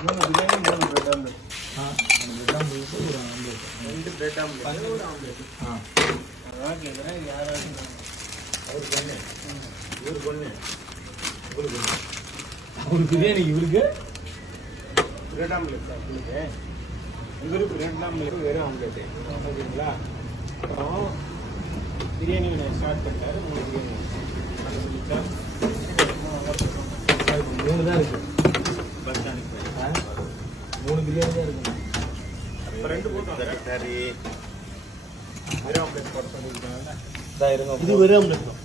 3 biryani 3 bread omelette. Bread omelette ஒரு omelette. 2 bread omelette ஒரு omelette. அதான் கேட்குறேன் யாராவது அவருக்கு ஒன்று இவருக்கு ஒன்று இவருக்கு ஒன்று அவருக்கு பிரியாணி இவருக்கு பிரெட் ஆம்லெட் சாப்பிடுங்க. இவருக்கு பிரெட் ஆம்லெட் வெறும் ஆம்லெட்டு ஓகேங்களா. அப்புறம் பிரியாணி ஸ்டார்ட் பண்ணிட்டாரு. 3 பிரியாணி அதை சொல்லிச்சா 3 தான் இருக்கு. பஸ் ஸ்டாண்டுக்கு 3 பிரியாணி தான் இருக்கு. இப்போ 2 போட்டோம். சரி வெறும் ஆம்லெட் போட சொல்லியிருக்காங்கல்ல. இதான் இருங்க. இது வெறும் ஆம்லெட் தான்.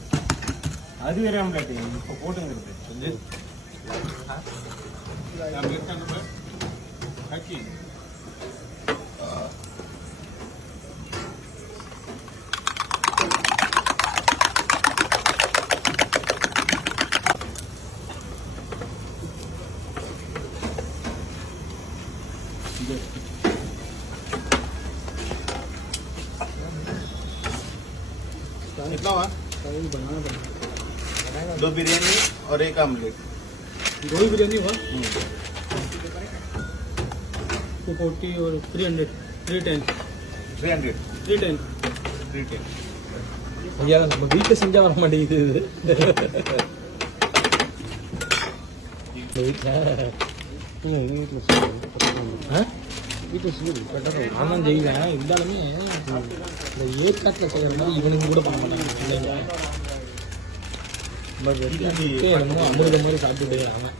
அது வெறும் ஆம்லெட் இப்போ போட்டுங்கிறது சொல்லி ஆக்கி कितना हुआ? 2 बिरयानी और 1 आमलेट. 2 ही बिरयानी हुआ 240 और 300 310 310 ஐயா நம்ம வீட்டில் செஞ்சா வர மாட்டேங்குது. நானும் செய்வேன். இருந்தாலுமே இந்த ஏற்காட்டில் செய்யற மாதிரி இவனுக்கு கூட பண்ண மாட்டாங்க இல்லைங்களா. நம்ம அமிர்த மாதிரி சாப்பிட்டுட்டு அவன்